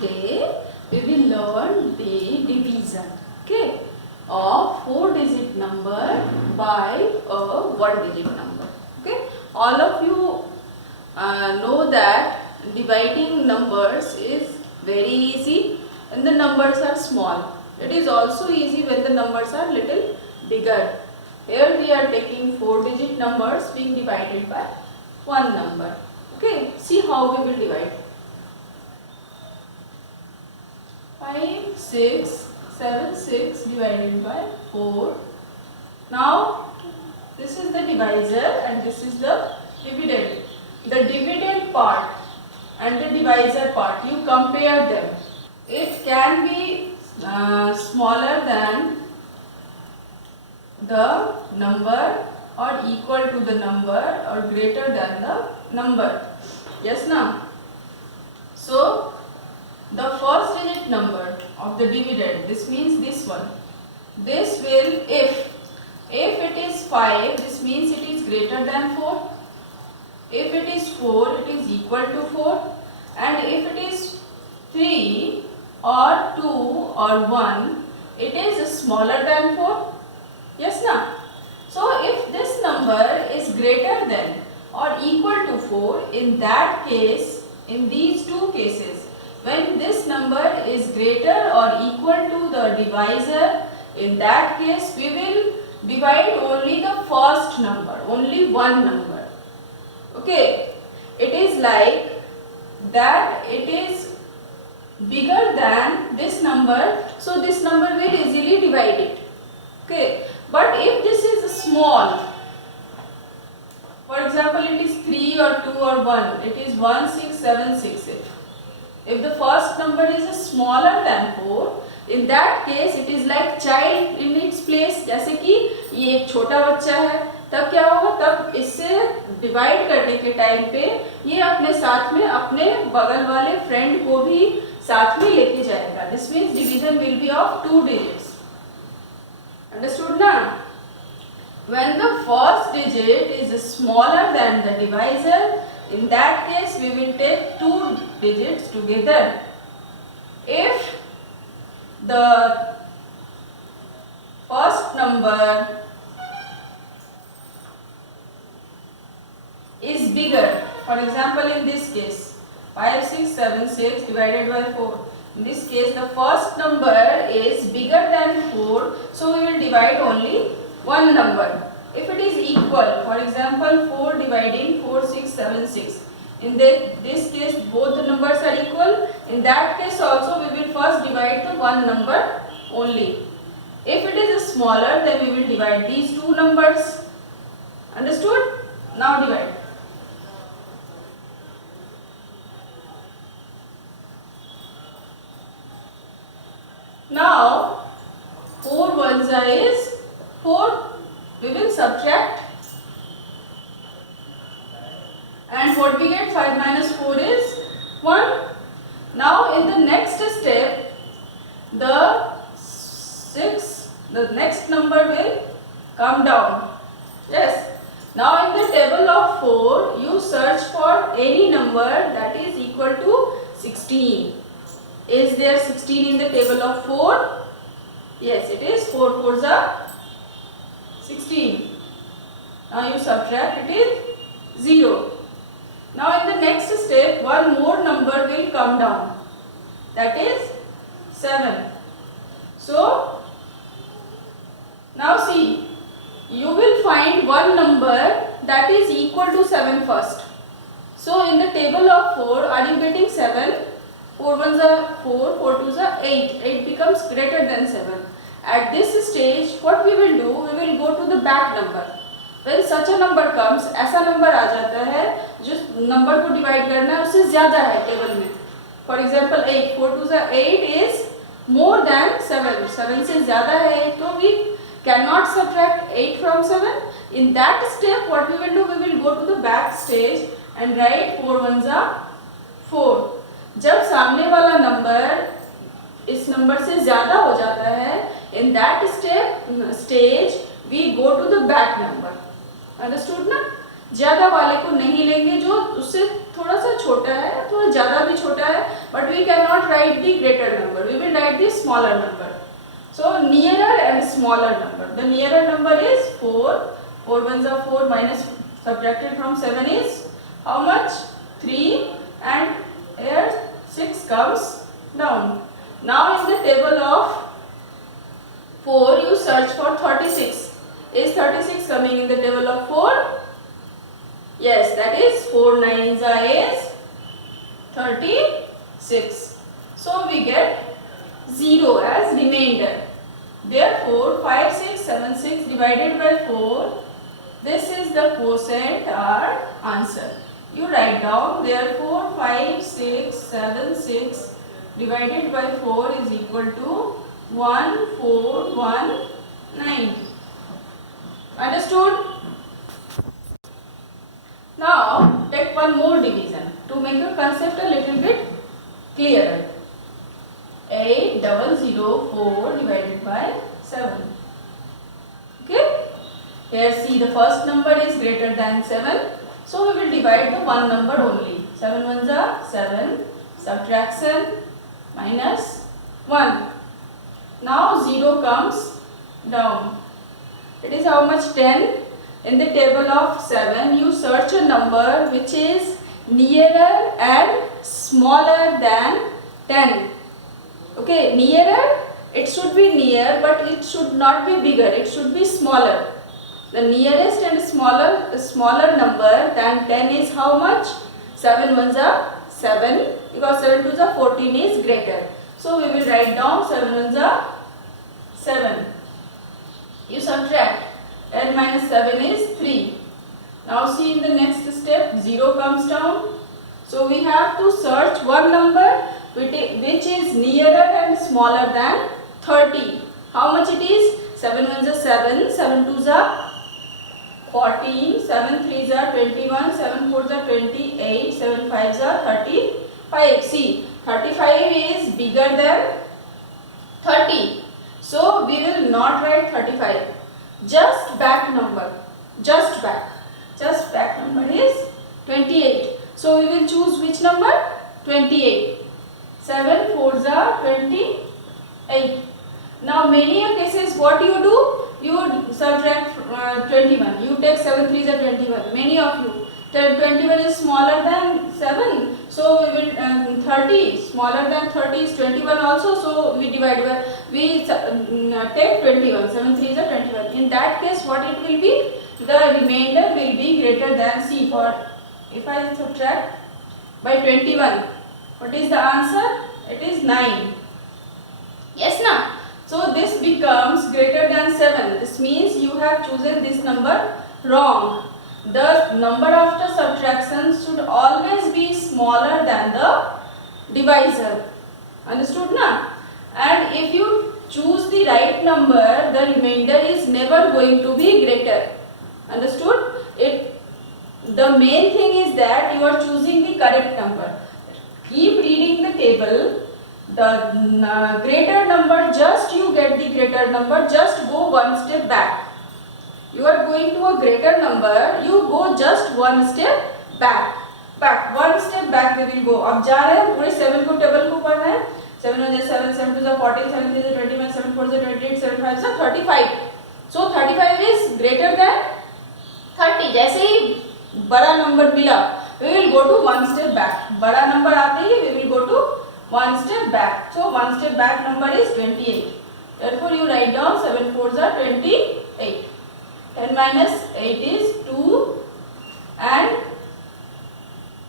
today we will learn the division, okay, of 4-digit number by a 1-digit number. Okay, all of you know that dividing numbers is very easy when the numbers are small. It is also easy when the numbers are little bigger. Here we are taking 4-digit numbers being divided by one number. Okay, see how we will divide. 5, 6, 7, 6 divided by 4. Now this is the divisor and this is the dividend. The dividend part and the divisor part, you compare them. It can be smaller than the number or equal to the number or greater than the number. Yes, now. So the first digit number of the dividend, this means this one. This will, if it is 5, this means it is greater than 4. If it is 4, it is equal to 4. And if it is 3 or 2 or 1, it is smaller than 4. Yes, na? So if this number is greater than or equal to 4, in that case, in these two cases, when this number is greater or equal to the divisor, in that case we will divide only the first number, only one number. Okay, it is like that it is bigger than this number, so this number will easily divide it. Okay, but if this is small, for example it is 3 or 2 or 1, it is 1, 6, 7, 6. If the first number is smaller than 4, in that case it is like child in its place. जैसे कि ये एक छोटा बच्चा है, तब क्या होगा, तब इससे डिवाइड करने के टाइम पे ये अपने साथ में अपने बगल वाले फ्रेंड को भी साथ में लेके जाएगा. This means division will be of 2 digits. Understood ना? When the first digit is smaller than the divisor, in that case we will take 2 digits together. If the first number is bigger, for example in this case 5, 6, 7, 6 divided by 4. In this case the first number is bigger than 4, so we will divide only one number. If it is equal, for example 4 dividing 4, 6, 7, 6. In this case both the numbers are equal. In that case also we will first divide the one number only. If it is smaller, then we will divide these two numbers. Understood? Now divide. Now 4 ones is 4. We will subtract, and what we get, 5 minus 4 is 1. Now in the next step, the next number will come down. Yes. Now in the table of 4, you search for any number that is equal to 16. Is there 16 in the table of 4? Yes, it is. 4 4s are 16. Now you subtract, it is 0. Now in the next step, one more number will come down, that is 7. So now see, you will find one number that is equal to 7 first. So in the table of 4, are you getting 7? 4 ones are 4, 4 twos are 8. 8 becomes greater than 7. At this stage, what we will do, we will go to the back number. When such a number comes, ऐसा number आ जाता है जो number को divide करना है उससे ज़्यादा है टेबल में. For example 8, 4 twos are 8 is more than 7. 7 से ज़्यादा है 8, तो we cannot subtract 8 from 7. In that step, what we will do, we will go to the back stage and write 4 ones are 4. जब सामने वाला नंबर इस number से ज़्यादा हो जाता है, in that stage we go to the back number. Understood ना? ज़्यादा वाले को नहीं लेंगे, जो उससे थोड़ा सा छोटा है, थोड़ा ज़्यादा भी छोटा है, but we can not write the greater number, we will write the smaller number. So nearer and smaller number. The nearer number is 4. 4 ones are 4 minus subtracted from 7 is how much? 3, and here 6 comes down. Now in the table of 4 you search for 36. Is 36 coming in the table of 4? Yes, that is 4 9s is 36. So we get 0 as remainder. Therefore 5 6 7 6 divided by 4, this is the quotient or answer. You write down, therefore 5 6 7 6 divided by 4 is equal to 1419. Understood? Now take one more division to make your concept a little bit clearer. 8004 divided by 7. Okay? Here see, the first number is greater than 7. So we will divide the one number only. 7 ones are 7. Subtraction minus 1. Now 0 comes down. It is how much? 10. In the table of 7 you search a number which is nearer and smaller than 10. Okay, nearer, it should be near, but it should not be bigger, it should be smaller. The nearest and smaller number than 10 is how much? 7 ones are 7, because 7 twos are 14 is greater. So we will write down 7 ones are 7. You subtract, n minus 7 is 3. Now see, in the next step 0 comes down. So we have to search one number which is nearer and smaller than 30. How much it is? 7 ones are 7, 7 twos are 14, 7 threes are 21, 7 fours are 28, 7 fives are 35. See, 35 is bigger than 30. So we will not write 35. Just back number. Just back number is 28. So we will choose which number? 28. 7 fours are 28. Now many a cases what you do? You subtract 21. You take 7 threes are 21. Many of you. 21 is smaller than 7. So we will 30. Smaller than 30 is 21 also. So we divide by, we take 21. 7 threes are 21. In that case what it will be? The remainder will be greater than, see, for if I subtract by 21, what is the answer? It is 9. Yes, na? So this becomes greater than 7. This means you have chosen this number wrong. The number after subtraction should always be smaller than the divisor. Understood, na? And if you choose the right number, the remainder is never going to be greater. Understood? The main thing is that you are choosing the correct number. Keep reading the table. The greater number, just you get the greater number, just go one step back. You are going to a greater number, you go just one step back. One step back we will go. अब जा रहे हैं पूरे 7 को table को पढ़ना है. 7 1 7, 7 2 14, 7 3 21, 7 4 28, 7 5 35. So 35 is greater than 30. जैसे ही बड़ा नंबर मिला, we will go to one step back. बड़ा नंबर आते ही we will go to one step back. So one step back number is 28. Therefore you write down 7 fours are 28. 10 minus 8 is 2 and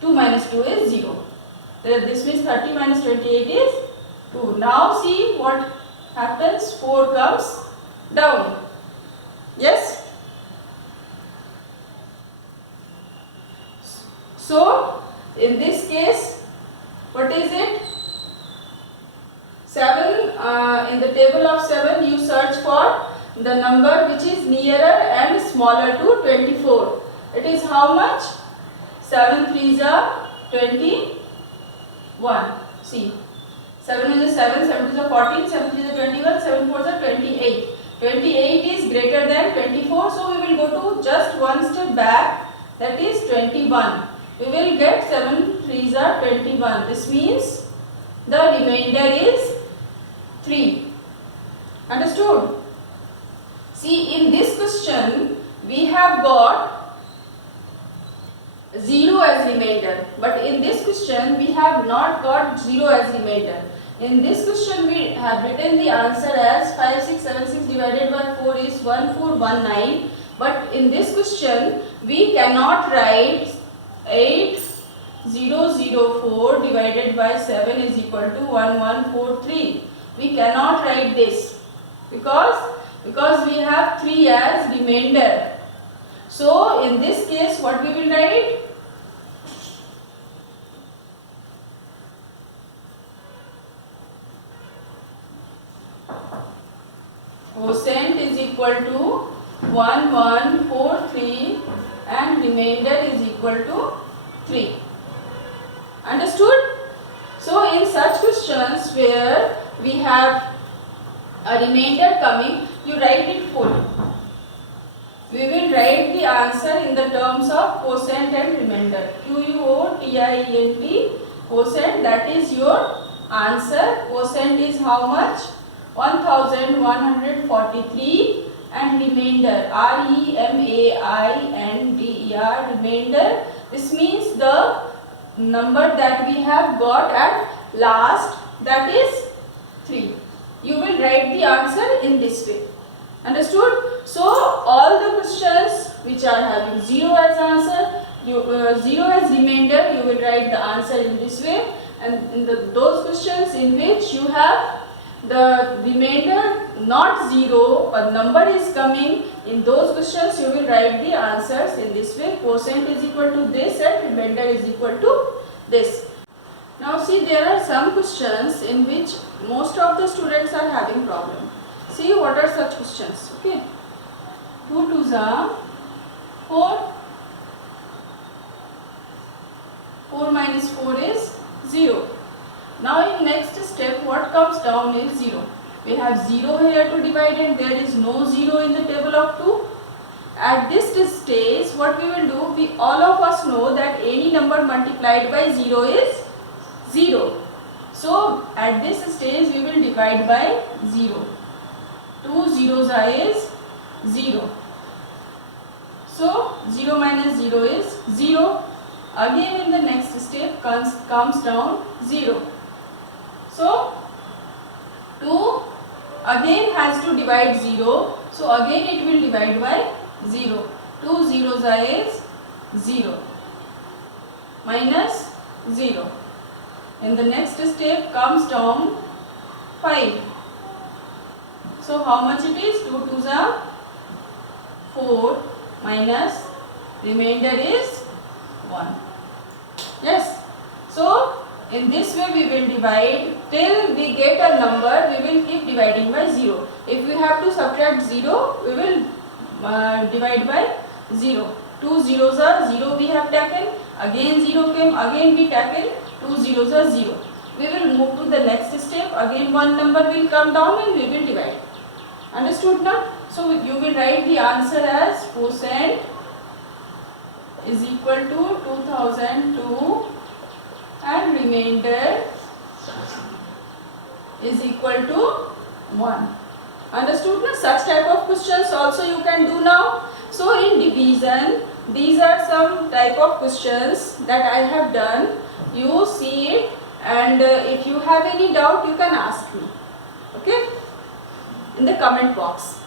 2 minus 2 is 0. This means 30 minus 28 is 2. Now see what happens. 4 comes down. Yes? So in this case, what is it? 7, in the table of 7 you search for the number which is nearer and smaller to 24. It is how much? 7 threes are 21. See, 7 is 7, 7 is 14, 7 3 is 21, 7 4 is 28. 28 is greater than 24, so we will go to just one step back. that is 21. We will get 7 3s are 21. This means the remainder is 3. Understood? See, in this question we have got 0 as remainder, but in this question we have not got 0 as remainder. In this question we have written the answer as 5676 divided by 4 is 1419, but in this question we cannot write 8004 divided by 7 is equal to 1143. We cannot write this because we have 3 as remainder. So in this case what we will write? Quotient is equal to 1143 and remainder is equal to 3. Understood? So in such questions where we have a remainder coming, you write it full. We will write the answer in the terms of quotient and remainder. QUOTIENT, quotient, that is your answer. Quotient is how much? 1143 and remainder REMAINDER, remainder. This means the number that we have got at last, that is 3. You will write the answer in this way. Understood? So all the questions which are having 0 as answer, 0 as remainder, you will write the answer in this way, and in those questions in which you have the remainder not 0, a number is coming, in those questions you will write the answers in this way. Quotient is equal to this and remainder is equal to this. Now see, there are some questions in which most of the students are having problem. See what are such questions. Okay, 2 2s are 4, 4 minus 4 is 0. Now in next step what comes down is 0. We have 0 here to divide and there is no 0 in the table of 2. At this stage what we will do, we all of us know that any number multiplied by 0 is 0. So at this stage we will divide by 0. 2 zeros is 0. So 0 minus 0 is 0. Again in the next step comes down 0. So 2 again has to divide 0. So again it will divide by 0. 2 zeros is 0 minus 0. In the next step comes down 5. So how much it is? 2 2s are 4 minus remainder is 1. Yes. So in this way we will divide till we get a number. We will keep dividing by 0. If we have to subtract 0, we will divide by 0. 2 zeros are 0 we have taken. Again 0 came. Again we taken. 2 zeros are 0. We will move to the next step. Again one number will come down and we will divide. Understood now? So you will write the answer as quotient is equal to 2002 and remainder is equal to 1. Understood now? Such type of questions also you can do now. So in division, these are some type of questions that I have done. You see it, and if you have any doubt you can ask me. Okay? In the comment box.